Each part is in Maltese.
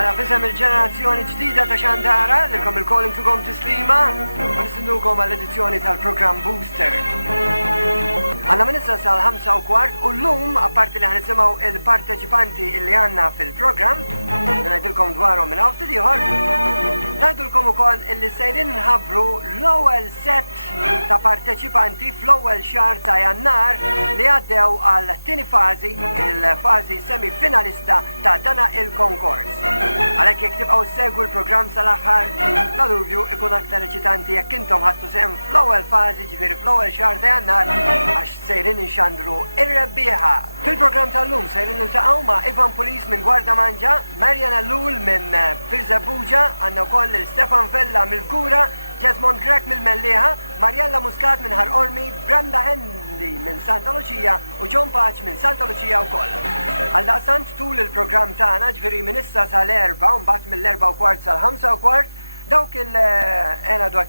Mela fisem il-ġenerazzjoni ġdida ta' Xandara, nilkom il-calling to gom tislima, u nistendukom għall-edizzjoni tal-program Booster. Għanna minissa sal-5:15 u l-lum, apparti li ħanisimaw il-parteċipanti illi għanna fil-program, najdilkom dwarhom minn għafti diħor, najdilkom u koll illi sejrin nħabru l-ewwel set ta' parteċipanti fl-ewwel xahar ta' Jannar li għaddew għal tini fazi, il-fazi semifinalista ta' dana il-konkors. Għalhekk jekk tibqgħu segwu l-programm sal-aħħar, la dubju ikun aktar eċitanti jekk intom ħadtu sehem fl-ewwel fażi, ġifieri fl-ewwel xahar ta' Jannar, għax sejrin inxandru ir-rebbieħa. Fil-programm tal-lum sejrin niltaqgħu ma' Ivan Pulis minn Gwarda Manġa, Marian Allul minn Birżebbuġa, għandna wkoll Stefan Vella mill-Gura, Jesmond Grek mill-Mellieħa, Marjella Muscat minn Ħarqormi, Branda Henry minn Santa Lucia u John Paċ minn Santa Lucia wkoll. Għaldaqstant tul il-programm tagħna ġifieri minn issa sal-4 u mbagħad mill-4:15 sal-5:15 dawk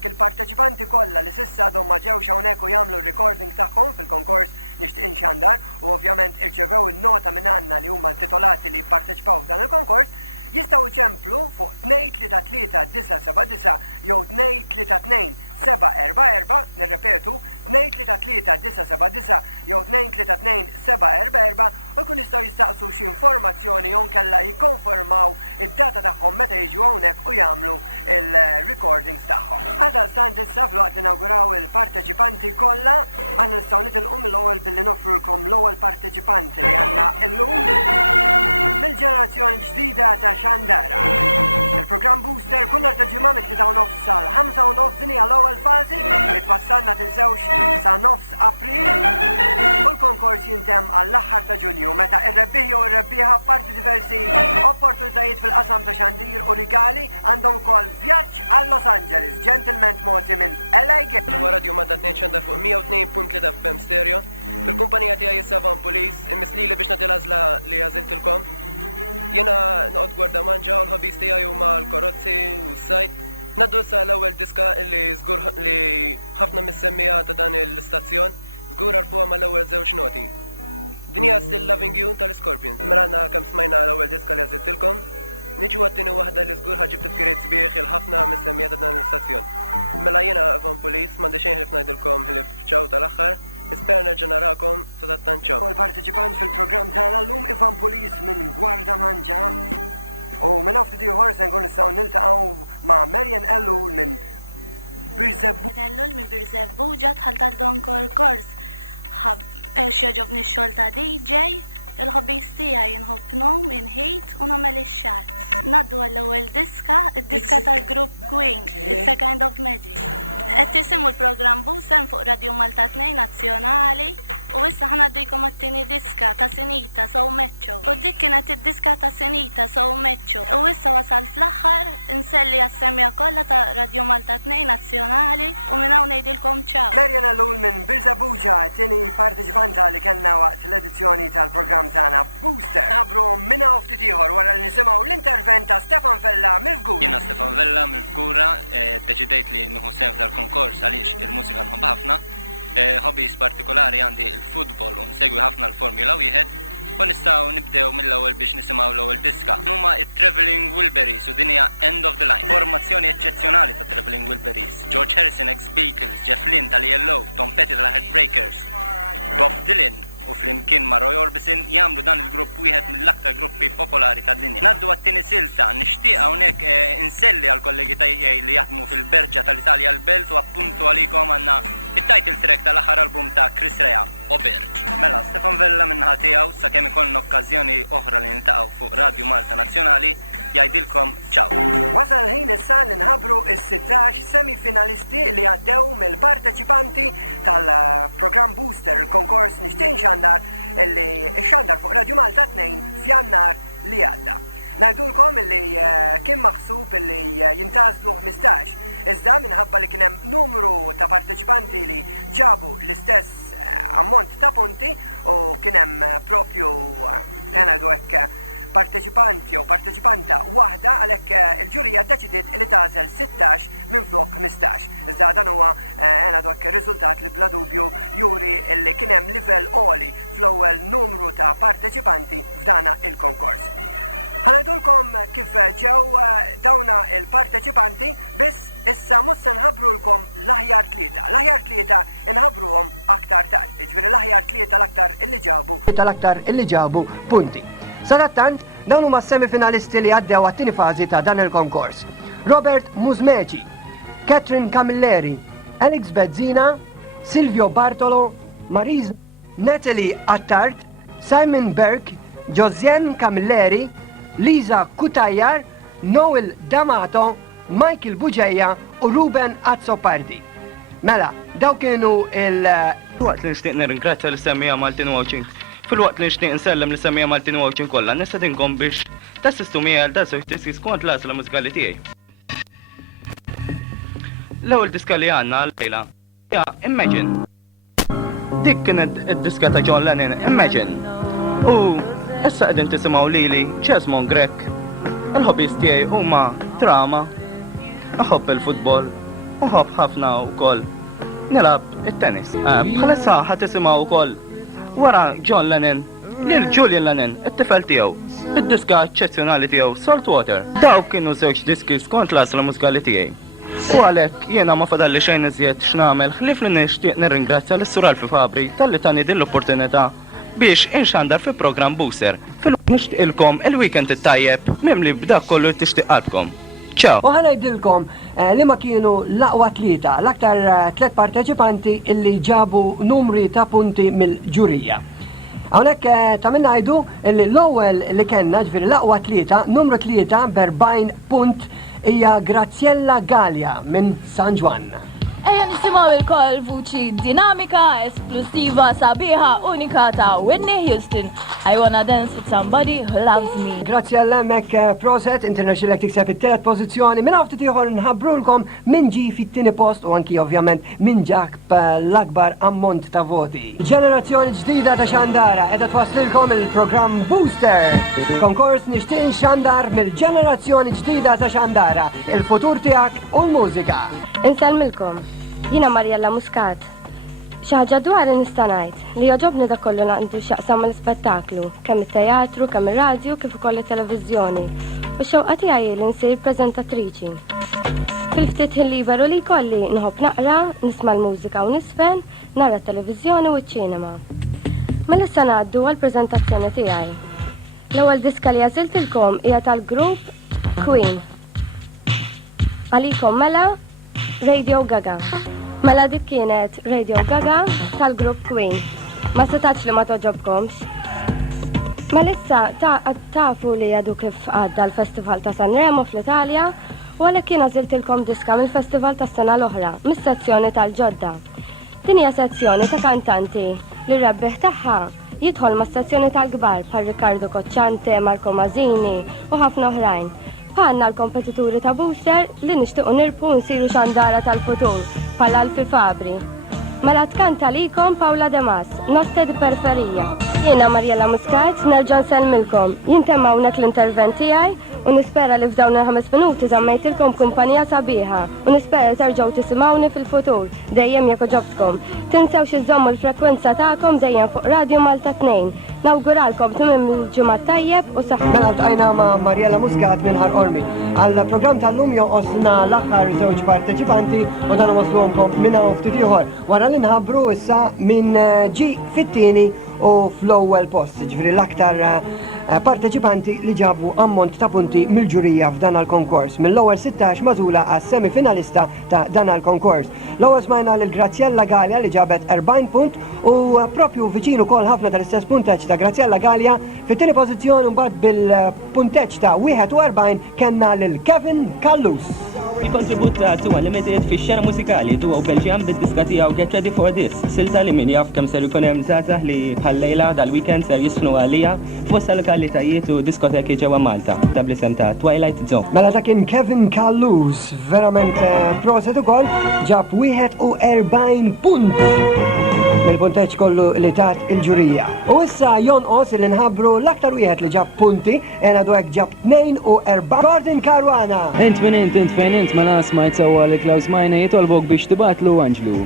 il-parteċipanti kollha li s'issa għadhom ma ġewx hawnhekk u jagħmlu r-recording tagħhom fil-konkors nixtieq inxandar u ovvjament irċevew in-nota minn għandna li huma intitolati li jipparteċipaw f'dan il-konkors jistgħu jċemplu fuq 233-979 jew 232-744, nirrepetu, 233-979 jew 232-744 u jkun jistgħu jistaqsu xi informazzjoni jew kellha jikkonfermaw id-data tagħhom meta jiġu hawnhekk u jagħmlu il-recordings tagħhom. Għaldaqstant issa fl-waqt li nawguraw il-parteċipanti kollha, aħna nistgħu nitilqu mill-ewwel billi nofrulkom l-ewwel parteċipanti li għandna llum mill-ġenerazzjoni ġdida ta' Xandara. Il-programm Booster kun nhar ta' ġimgħa mit-3:30 sal-5:30 din hija l-ewwel fażi li twassalna tinsewx sa' nofs April u l-konkors jintemm għall-aħħar ta' Ġunju meta ir-rebbieħ jew ir-rebbieħa parti diversi opportunitajiet fil-qasam ta' xandir u rigali għandhom ukoll vjaġġ għal Los Angeles, ġentilment mogħti minn LA. Radio Madda 2 ċanda fuq 102.3 FM stereo. Fil-kumpanija tiegħi Ivan Pulis, immislili biex nagħti l-għażla li għażiltilkom. Jena noqgħod Gwarda Manġa u l-ħobbies tiegħi huma l-karozzi u s-sajt. Naddu sa l-ewwel diska li żgur li ħafna mis-semmija ta' dan il-stazzjon żgur għarfuha mal-ewwel żewġ noti. Din hija Still Loving You tal-Scorpions. Mela għandna kemm smajna l-ewwel diska li għażiltilkom. Niġu għat-tieni waħda li żgur ħaġib tifkiriet sbieħ il-ħafna mis-semmija ta' dan l-istazzjon. Mela jiena Ivan Pulis m'għandi xejn ħlif ngħidilkom ħlif ċaw tal-aħħar. Nispera nerġa' narakom sa tattanċaw. Il-parteċipant fil-programm tagħna llum Ivan Pulis minn Gwarda Manġa. U minn ftit ieħor se nkun nistgħu niltaqgħu ma' Marian Allul minn Birżebbuġa. Allul minn Birżebbuġa tħalt għal-donkor kors. X'joġobni x-xogħol ta' DJ, il-ħobbies tiegħi jinħobb nom, inħejt u nagħmel ix-xarts. Naddu għall-ewwel diska, id-diska tal-grupp Queen, It's a Kind of Magic. Qed tisimgħu l-programm Booster fuq Radio Malta 2 Nazzjonali u issa ħanaddikom għat-tieni diska ta' Sinita Sow Meċċo. U dik kienet id-diska ta' Sinita Sow Meċċo. U issa wasal fl-aħħar inselli għas-semmija kollha ta' Radio Malta 2 Nazzjonali u minn hawn ngħidilkom ċaw. Marian Allul minn Birżebbuġa, tieni parteċipanta li kellna waqt l-edizzjoni tal-programm tagħna Booster. Nabru minn hawn ftit ieħor wara li nisimgħu l-intervent ta' Stefan Vella mill-Gura. Jiena Stefan Vella mill-Gura, deċidejt li nieħu sehem f'dal-konkors għaliex il-mużika nħobb ħafna. Hobbies partikolari għandi il-futbol u nsegwi ħafna l-Formula 1 u nistgħu nibdew mill-ewwel biex nisimgħu l-ewwel diska. Huma it-Traveling Wilburys u din hija End of the Line. Formazzjoni eċċezzjonali ta' Traveling Wilburys. George Harrison ex-Beatles, Jeff Lynne tal-Yellow, Tom Petty tal-Heartbreakers, Bob Dylan u flimkien ma' Roy Orbison jagħmlu dan il-grupp wieħed mill-aktar gruppi popolari tad-dinja. Naddu għat-tieni silta, nixtieq hawnhekk inselli għal kollegi tiegħi li jaħdmu fil-Berġa tal-Italja l-Belt u appuntu għalikom għandna it-title track tal-aħħar album ta' Chris Rea, Oberġ. Mela, Stefan Vella minnaħa tiegħu sakemm ikollna okkażjoni oħra li niltaqgħu fuq Radio Malta Nazzjonali jgħidilkom ċaw. Wasal ħin issa li nħabbru is-16 semifinalisti li għaddew mill-parteċipanti tal-programm Booster, il-konkors nixtieq xandar illi xandar fuq Radio Malta 2 f'Jannar li għadda. Ngħidulkom illi kien maħsub illi jintgħażlu 15, iżda minħabba li kien hemm numru ta' parteċipanti li ġabu l-istess ammont ta' punti u kien hemm propju ngħidu hekk parteċipanti u parteċipanta waħda għalhekk il-ġurija ddeċidiet li tagħżel 16 minn flok 15. Iżda dan huwa ngħidu hekk ir-riżultat li bla dubju juri li kien hemm livell għoli fl-ewwel numru ta' parteċipanti f'dana il-konkors. Ħanajdulkom kif ġew dawna il-parteċipanti biss issa mhux se nħabbrulkom l-aħjar tlieta. L-aħjar tlieta inħabbruhom aktar tard. Jiġifieri l-aħjar tlieta l-aktar illi ġabu punti. Sadattant dawn huma s-semifinalisti li għaddew għat-tieni fażi ta' dan il-konkors. Robert Musmeci, Catherine Camilleri, Alex Bezzina, Silvio Bartolo, Marisa Natalie Attard, Simon Berg, Josien Camilleri, Lisa Kutajjar, Noel D'Amato, Michael Buġeja u Ruben Azzopardi. Mela, daw kienu Fil-waqt li nixtieq nirringrazzja l-Semmija Maltin Watching. Fil-waqt li nixtieq nsellem l-Semmija Maltin Watching kollha, nista' tinkom. Tiski skont l-għażla mużikali tiegħi. Ja, imagine. Dik kienet id-diska ta' John Lennon, Imagine. U issa qegħdin tisimgħu lili Chesmon Grek. Il-hobbies tiegħi huma drama, naħobb il-futbol, uħobb ħafna wkoll nilab it-tennis. Bħalissa ħadd tisimgħu wkoll wara John Lennon lil Julian Lennon, it-tifel tiegħu, bid-diska eċċezzjonali tiegħu Saltwater. Dawk kienu żewġ diski skont l-għażla mużikali tiegħi. U għalhekk jiena ma fadalli xejn iżjed x'nagħmel ħlief li nixtieq nirringrazzja lis-Sur Alfi Fabri talli tani din l-opportunità biex inxtandar fi programm Booster. Nixtieqilkom il-weekend it-tajjeb mimli b'dak kollu tixtieq qalbkom. Ciao. U ħanajdilkom li ma kienu l-aqwa tlieta, l-aktar tliet parteċipanti illi ġabu numri ta' punti mill-ġurija. Hawnhekk ta' min ngħidu li l-ewwel li kellna ġifieri l-aqwa tlieta, numru tlieta b'40 punt hija Graziella Gallia minn San Juan. Ejja nisimgħu il-koll vuċi dinamika, esplosiva, sabiħa, unika ta' Whitney Houston. I wanna dance with somebody who loves me. Graziella mek proset, International tikseb it-tielet pożizzjoni. Minn ftit ieħor nħabbrulkom min ġi fit-tieni post u anki ovvjament min ġak l-akbar ammont ta' voti. Ġenerazzjoni ġdida ta' Xandara qiegħda twaslilkom il-programm Booster. Konkors nixtieq Xandar mill-ġenerazzjoni ġdida ta' Xandara, il-futur tiegħek u l-mużika. Insellmilkom, jina Marjella Muscat. Xaħġa dwar nista' ngħid li joġobni da kollu naqdu x'jaqsam mal-spettaklu, kemm it-teatru, kemm ir-radju kif ukoll it-televiżjoni. U xewqa tiegħi li nsir preżentatriċi. Fil-ftit ħin liberu li jkolli nħobb naqra, nisma' l-mużika u nisfen, nara t-televiżjoni u ċ-ċinema. Mela issa ngħaddu għall-preżentazzjoni tiegħi. L-ewwel diska li għażiltilkom hija tal-grupp Queen. Għalikom mela Radio Gaga. Mela dik kienet Radio Gaga tal-grupp Queen. Ma setax li ma toġobkomx. Mela issa tafu li għadu kif għadda l-Festival ta' Sanremo fl-Italja u għalhekk kien għażiltilkom diska mill-Festival tas sena l-oħra, mis-sezzjoni tal-ġodda. Din hija sezzjoni ta' kantanti li r-rebbieħ tagħha jidħol ma' sezzjoni tal-kbar bħal Riccardo Cocciante, Marco Mazzini u ħafna oħrajn. Bħalna l-kompetituri ta' Booster li nixtiequ nirpu nsiru Xandara tal-futur bħal Alfi Fabri. Mela tkanta likom Paula De Mas, Notte di Periferija. Jiena Marjella Muscat, nerġa' nsellmilkom. Jintemm hawnhekk l-intervent tiegħi u nispera li f'dawn il-5 minuti żammejtilkom kumpanija sabiħa u nispera terġgħu tisimgħuni fil-futur dejjem jekk ġobtkom. Tinsewx iżommu l-frekwenza tagħkom dejjem fuq Radio Malta 2. Nawguralkom timim il-ġimgħa tajjeb u saħħa. Mela ltqajna ma' Marjella Muscat minn Ħarqormi. Għall-programm tal-lum joqosna l-aħħar żewġ parteċipanti u dan waslhomkom minn hawn ftit ieħor. Wara li nħabbru issa minn ġi fit-tieni u fl-ewwel post, ġifieri l-aktar parteċipanti li ġabu ammont ta' punti mill-ġurija f'dan għal-konkors. Mill-ewwel 16 magħżula għas-semifinalista ta' dan għal-konkors. L-ewwel smajna lil Graziella Gallia li ġabet 40 punt u propju viċin ukoll ħafna tal-istess punteġġ ta' Graziella Gallia. Fit-tieni pożizzjoni mbagħad bil-punteġġ ta' 41 kellna lil Kevin Kallus. Il-kontribut ta' Tuwa Limited fi xena mużikali Tuwa u Belġjam bid-diska tiegħu Get Ready for This. Silta li min jaf kemm ser ikun hemm żgħażagħ li bħal-lejla dal-weekend ser jisfnu għalija f'wasta lokalitajiet u diskoteki ġewwa Malta ta' blisem ta' Twilight Zone. Mela ta' kien Kevin Kallus, verament proset ukoll ġab 41 punt mill-punteġġ kollu li tat il-ġurija. U issa jonqos li nħabbru l-aktar wieħed li ġab punti, għadu hekk ġab 42. Gordon Caruana. Int fejn int ma nasmajt sewwa li Klaus Majna jitolbok biex tibatlu Anġlu.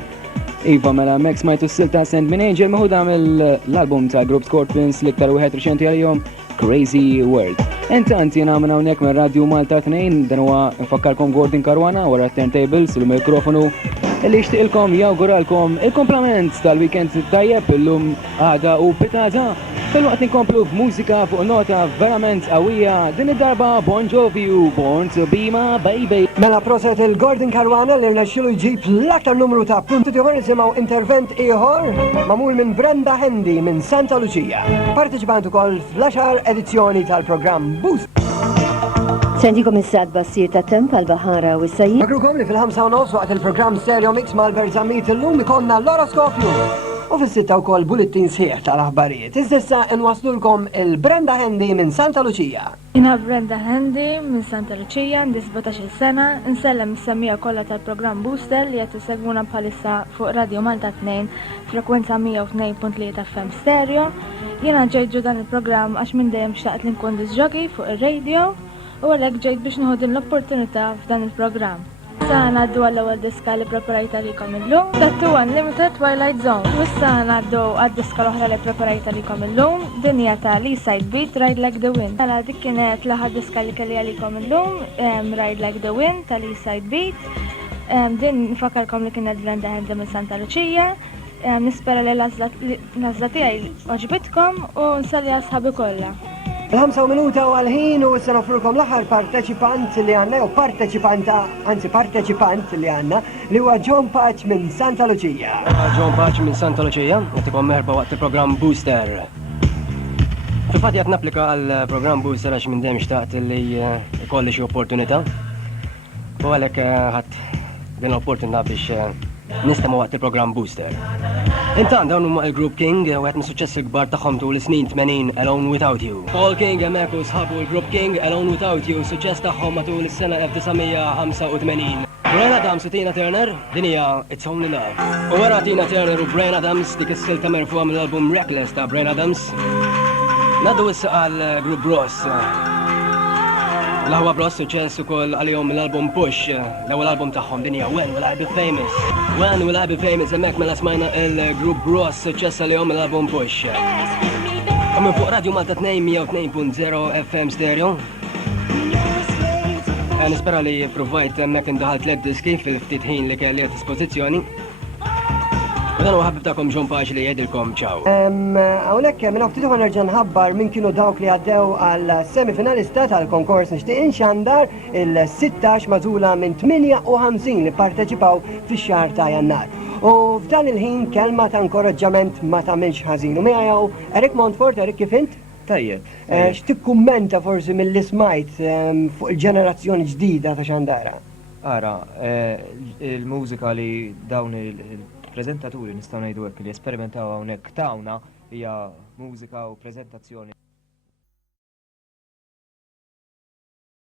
Iva mela mek smajtu s-silta Send Me Angel meħuda mill-album ta' Group Scorpions l-iktar wieħed reċenti għalihom Crazy World. Intant jena minn hawnhekk minn Radio Malta 2 dan huwa nfakkarkom Gordon Karwana wara turntables u l-mikrofonu li jixtieqilkom jawguralkom il-komplement tal-weekend tajjeb illum għada u pitata fil-waqt inkomplu b'mużika fuq nota verament qawwija din id-darba Bon Jovi u Born to Be My Baby. Mela proset il-Gordon Karwana li rnexxielu jġib l-aktar numru ta' punti dwar nisimgħu intervent ieħor magħmul minn Brenda Handy minn Santa Lucia. Parteċipant ukoll fl-10 edizzjoni tal-programm Boost. Sendikom is-sad bassir ta' temp għal-Bahara u s-sajjid. Makrukom li fil-5 waqt il-programm Stereo Mix mal-Berzamit illum ikonna l-oroskopju. U fil-6 wkoll bulletin sħiħ tal-aħbarijiet. Iżdissa nwaslulkom il-Brenda Handy minn Santa Lucia. Jina Brenda Handy minn Santa Lucia, għandi 17 sena, nsellem is-semmija kollha tal-programm Booster li qed isegwuna bħalissa fuq Radio Malta 2 frekwenza 102.3 FM Stereo. Jiena ġejt dan il-programm għax minn dejjem xtaqt li nkun disc-jockey fuq ir-radio u għalhekk ġejt biex nieħu l-opportunità f'dan il-programm. Sa ngħaddu għall-ewwel diska li preparajta likom illum, Tattoo Unlimited Twilight Zone. U issa ngħaddu għad-diska l-oħra li preparajta likom illum, din hija ta' Leaside Beat Ride Like the Wind. Mela dik kienet l-aħħar diska li kelli għalikom illum, Ride Like the Wind ta' Leaside Beat. Din nfakkarkom li kienet Brenda Handy minn Santa Lucia. Nispera li l-għażla tiegħi oġbitkom u nsalli sħabi kollha. Il-5 minuta u għal-ħin u s-sana frukom l-aħħar parteċipant li għanna, u parteċipant li għanna, li huwa John Patch minn Santa Lucia. John Patch minn Santa Lucia, għatikom merba waqt il-program Booster. Fil-fatti għat naplika għal-program Booster għax minn dem xtaqt li ikolli xie opportunita. U għalek għat din l-opportunita biex nistema waqt il-program Booster. Intan dawn huma il-Group King u għet mis-suċċess il-kbar tagħhom tul is-snin 80 Alone Without You. Paul King hemmhekk u sħabu l-Group King Alone Without You suċċess tagħhom matul is-sena 1985. Brian Adams u Tina Turner din hija It's Only Love. U wara Tina Turner u Brian Adams dik is-silta merfuha mill-album Reckless ta' Brian Adams. Nadu issa għal-Group Bros. L-ħwa Bros suċċess ukoll għalihom l-album Push, l-ewwel album tagħhom din hija When Will I Be Famous. When Will I Be Famous hemmhekk mela smajna l-Group Bros suċċess għalihom l-album Push. U minn fuq Radio Malta 102.0 FM Stereo. Nispera li provajt hemmhekk indaħalt LED diski fil-ftit ħin li kelli għad dispożizzjoni. U dan huwa ħabib tagħkom John Patch li jgħidilkom ciao. Hawnhekk minn ftit ħon nerġa' nħabbar min kienu dawk li għaddew għal semifinalista tal-konkors nixtieq inxandar il-16 magħżula minn 58 li parteċipaw fix-xahar ta' Jannar. U f'dan il-ħin kelma ta' inkoraġġament ma tagħmilx ħażin. U miegħu Eric Montfort, Eric kif int? Tajjeb. X'tikkummenta forsi mill-ismajt fuq il-ġenerazzjoni ġdida ta' Xandara? Ara, il-mużika li dawn il-preżentaturi nistgħu ngħidu hekk li esperimentaw hawnhekk tawna hija mużika u preżentazzjoni